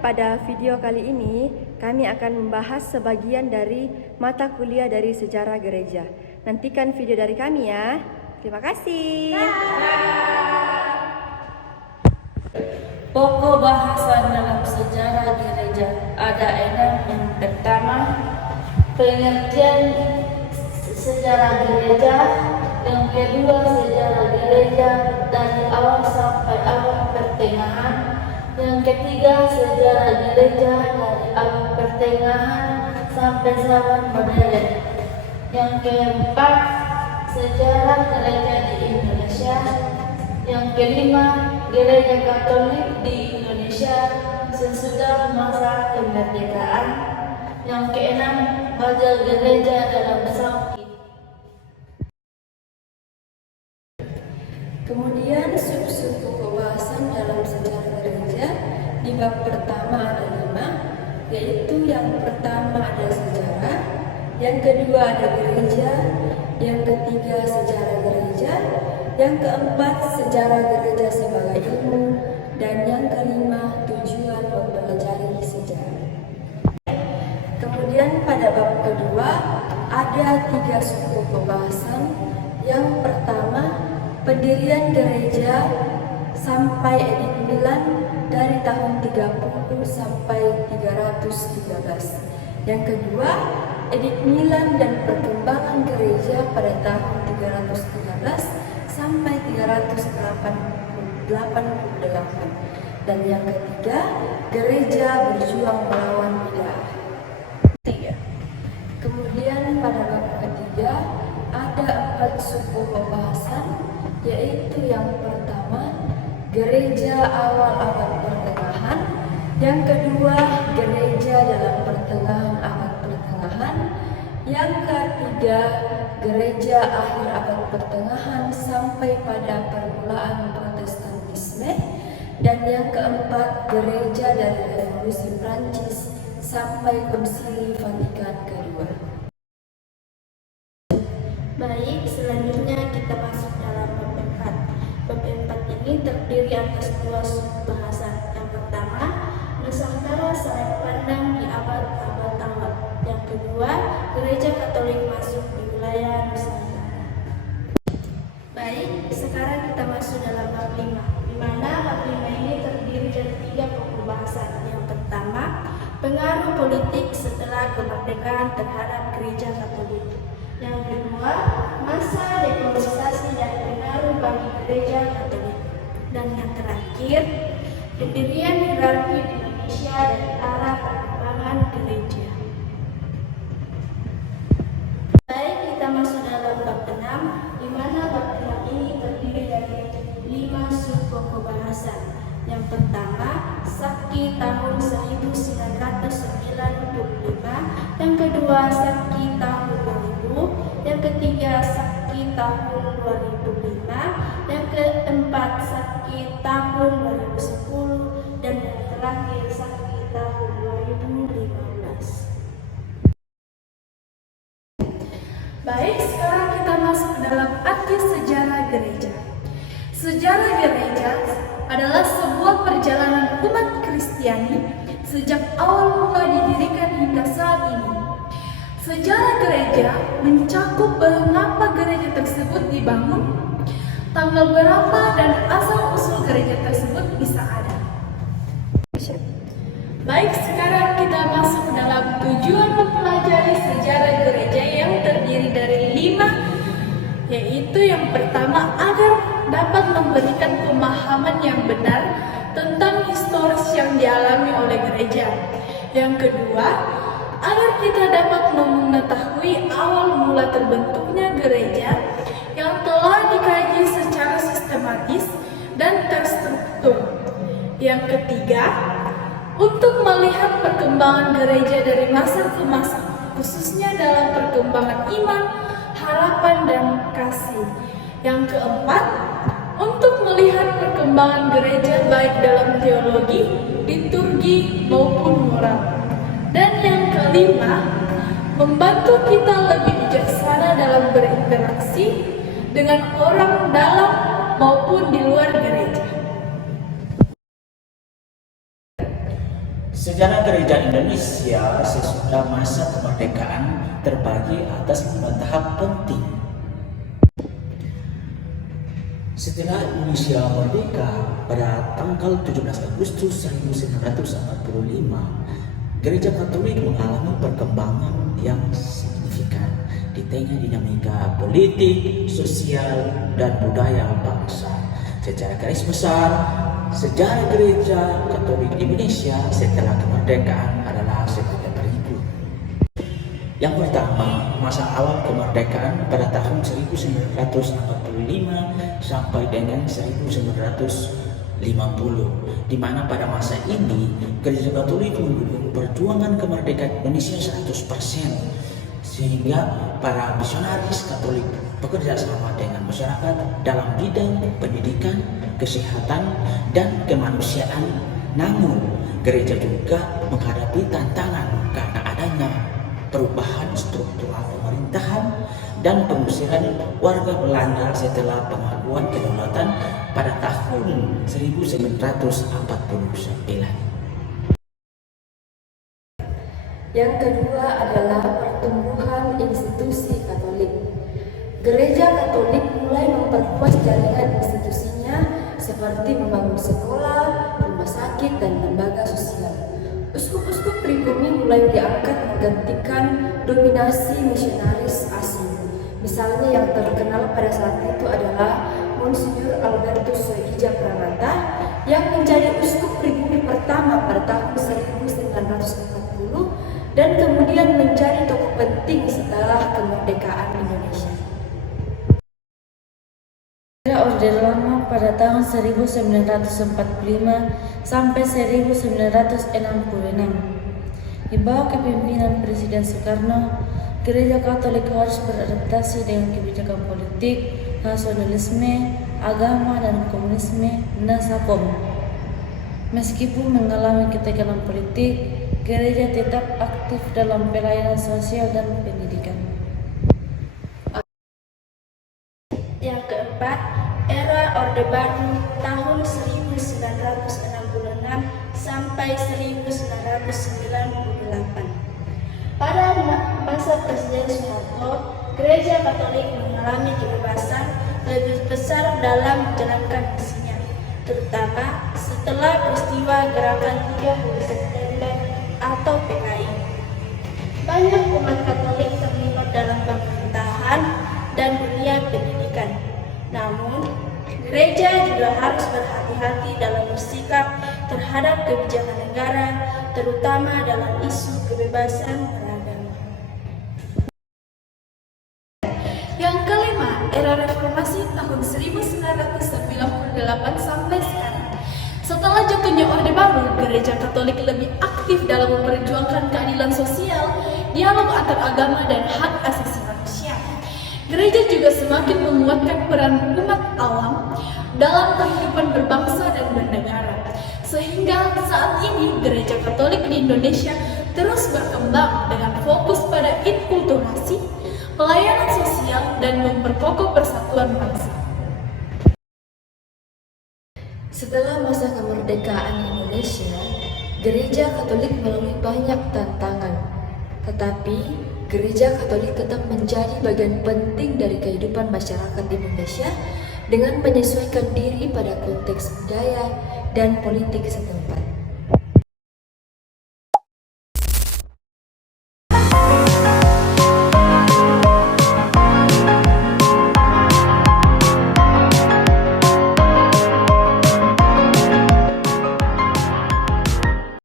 pada video kali ini kami akan membahas sebagian dari mata kuliah dari sejarah gereja. Nantikan video dari kami ya. Terima kasih. Pokok bahasan dalam sejarah gereja ada 6. Yang pertama, pengertian sejarah gereja. Yang kedua, sejarah gereja dari awal sampai awal pertengahan. Yang ketiga, sejarah gereja dari awal pertengahan sampai zaman modern. Yang keempat, sejarah gereja di Indonesia. Yang kelima, gereja Katolik di Indonesia sesudah masa kemerdekaan. Yang keenam, wajah gereja dalam Saudi. Kemudian sub-sub pembahasan dalam sejarah gereja di bab pertama ada 5, yaitu yang pertama ada sejarah, yang kedua ada gereja, yang ketiga sejarah gereja, yang keempat sejarah gereja sebagai ilmu, dan yang kelima tujuan mempelajari sejarah. Kemudian pada bab kedua ada 3 suku pembahasan. Yang pertama, pendirian gereja sampai Edik Milan dari tahun 30 sampai 313. Yang kedua, Edik Milan dan perkembangan gereja pada tahun 313 sampai 388. Dan yang ketiga, gereja berjuang melawan bid'ah. Kemudian pada bab ketiga ada 4 suku pembahasan, yaitu yang pertama, gereja awal abad pertengahan. Yang kedua, gereja dalam pertengahan abad pertengahan. Yang ketiga, gereja akhir abad pertengahan sampai pada permulaan Protestantisme. Dan yang keempat, gereja dari Revolusi Prancis sampai Konsili Vatikan II. Baik, selanjutnya kita masuk dalam bab 4. Bab 4 ini terdiri atas 2 bahasan. Yang pertama, Nusantara selain pandang di abad-abad awal. Yang kedua, gereja Katolik masuk di wilayah Nusantara. Baik, sekarang kita masuk dalam bab 5, di mana bab 5 ini terdiri dari 3 pokok bahasan. Yang pertama, pengaruh politik setelah kemerdekaan terhadap gereja Katolik. Yang kedua, masa dekolonisasi dan pengaruh bagi gereja Katolik. Dan yang terakhir, pendirian hierarki di Indonesia dan arah perkembangan gereja. Baik, kita masuk dalam bab 6, di mana bab 6 ini terdiri dari 5 sub pokok bahasan. Yang pertama, Sakti tahun 1995. Yang kedua, Sakti tahun 2000. Yang ketiga, Sakti tahun 2005. Yang keempat, Sakti tahun 2010. Dan yang terakhir, Sakti tahun 2015. Baik, sekarang kita masuk dalam arti sejarah gereja. Sejarah gereja adalah sebuah perjalanan umat Kristiani sejak awal mula didirikan hingga saat ini. Sejarah gereja mencakup mengapa gereja tersebut dibangun, tanggal berapa, dan asal-usul gereja tersebut bisa ada. Baik, sekarang kita masuk dalam tujuan mempelajari sejarah gereja yang terdiri dari 5, yaitu yang pertama, agar dapat memberikan pemahaman yang benar tentang historis yang dialami oleh gereja. Yang kedua, agar kita dapat mengetahui awal mula terbentuknya gereja yang telah dikaji secara sistematis dan terstruktur. Yang ketiga, untuk melihat perkembangan gereja dari masa ke masa, khususnya dalam perkembangan iman, harapan, dan kasih. Yang keempat, untuk melihat perkembangan gereja baik dalam teologi, liturgi, maupun moral. Dan yang kelima, membantu kita lebih bijaksana dalam berinteraksi dengan orang dalam maupun di luar gereja. Sejarah gereja Indonesia sesudah masa kemerdekaan terbagi atas 5 tahap penting. Setelah Indonesia merdeka pada tanggal 17 Agustus 1945, Gereja Katolik mengalami perkembangan yang signifikan di tengah dinamika politik, sosial, dan budaya bangsa. Secara garis besar, sejarah Gereja Katolik Indonesia setelah kemerdekaan adalah sebagai berikut. Yang pertama, masa awal kemerdekaan pada tahun 1945 sampai dengan 1950, di mana pada masa ini Gereja Katolik mendukung perjuangan kemerdekaan Indonesia 100%, sehingga para misionaris Katolik bekerja sama dengan masyarakat dalam bidang pendidikan, kesehatan, dan kemanusiaan. Namun, gereja juga menghadapi tantangan karena adanya perubahan struktural pemerintahan dan pengusiran warga Belanda setelah pengakuan kedaulatan pada tahun 1949. Yang kedua adalah pertumbuhan institusi Katolik. Gereja Katolik mulai memperluas jaringan institusinya seperti membangun sekolah, rumah sakit, dan lembaga sosial. Uskup-uskup pribumi mulai diangkat menggantikan dominasi misionaris asing. Misalnya yang terkenal pada saat itu adalah Monsinyur Albertus Soegija Pranata yang menjadi uskup pribumi pertama pada tahun 1940 dan kemudian menjadi tokoh penting setelah kemerdekaan Indonesia. Orde Lama pada tahun 1945 sampai 1966. Di bawah kepemimpinan Presiden Soekarno, Gereja Katolik harus beradaptasi dengan kebijakan politik, nasionalisme, agama, dan komunisme Nasakom. Meskipun mengalami ketekanan politik, gereja tetap aktif dalam pelayanan sosial dan pendidikan. Yang keempat, era Orde Baru tahun 1966 sampai 1998. Pada masa Presiden Soeharto, Gereja Katolik mengalami kebebasan lebih besar dalam menjalankan misinya, terutama setelah peristiwa Gerakan 30 September atau PKI. Banyak umat Katolik terlibat dalam pemerintahan dan dunia pendidikan. Namun, gereja juga harus berhati-hati dalam bersikap terhadap kebijakan negara, terutama dalam isu kebebasan beragama. Yang kelima, era reformasi tahun 1998 sampai sekarang. Setelah jatuhnya Orde Baru, Gereja Katolik lebih aktif dalam memperjuangkan keadilan sosial, dialog antar agama, dan hak asasi manusia. Gereja juga semakin menguatkan peran umat awam dalam kehidupan berbangsa dan bernegara. Sehingga saat ini Gereja Katolik di Indonesia terus berkembang dengan fokus pada inkulturasi, pelayanan sosial, dan memperkokoh persatuan bangsa. Setelah masa kemerdekaan Indonesia, Gereja Katolik melalui banyak tantangan. Tetapi, Gereja Katolik tetap menjadi bagian penting dari kehidupan masyarakat Indonesia dengan menyesuaikan diri pada konteks budaya dan politik setempat.